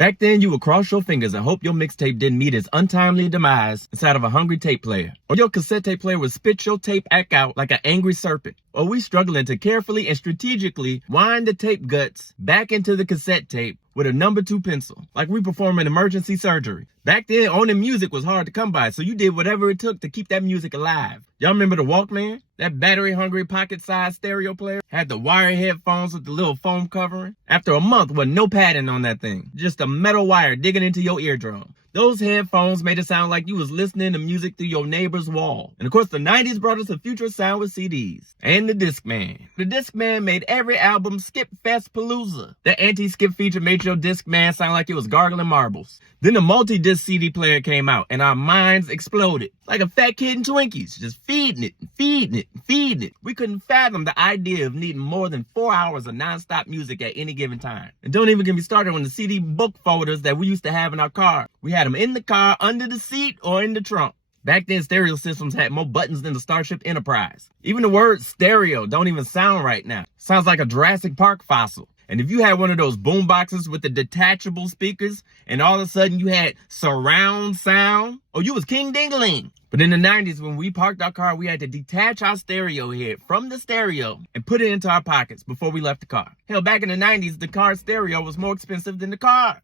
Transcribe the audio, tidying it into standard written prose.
Back then, you would cross your fingers and hope your mixtape didn't meet its untimely demise inside of a hungry tape player. Or your cassette tape player would spit your tape act out like an angry serpent. Or we struggling to carefully and strategically wind the tape guts back into the cassette tape with a number 2 pencil, like we performing emergency surgery. Back then, owning music was hard to come by, so you did whatever it took to keep that music alive. Y'all remember the Walkman? That battery-hungry pocket-sized stereo player had the wire headphones with the little foam covering. After a month, with no padding on that thing, just a metal wire digging into your eardrum. Those headphones made it sound like you was listening to music through your neighbor's wall. And of course, the 90s brought us a future sound with CDs. And the Discman. The Discman made every album skip Fest-palooza. The anti-skip feature made your Discman sound like it was gargling marbles. Then the multi-disc CD player came out, and our minds exploded. Like a fat kid in Twinkies, just feeding it, feeding it, feeding it. We couldn't fathom the idea of needing more than 4 hours of non-stop music at any given time. And don't even get me started on the CD book folders that we used to have in our car. We had them in the car, under the seat, or in the trunk. Back then, stereo systems had more buttons than the Starship Enterprise. Even the word stereo don't even sound right now. Sounds like a Jurassic Park fossil. And if you had one of those boom boxes with the detachable speakers, and all of a sudden you had surround sound, oh, you was King Ding-a-ling. But in the 90s, when we parked our car, we had to detach our stereo head from the stereo and put it into our pockets before we left the car. Hell, back in the 90s, the car stereo was more expensive than the car.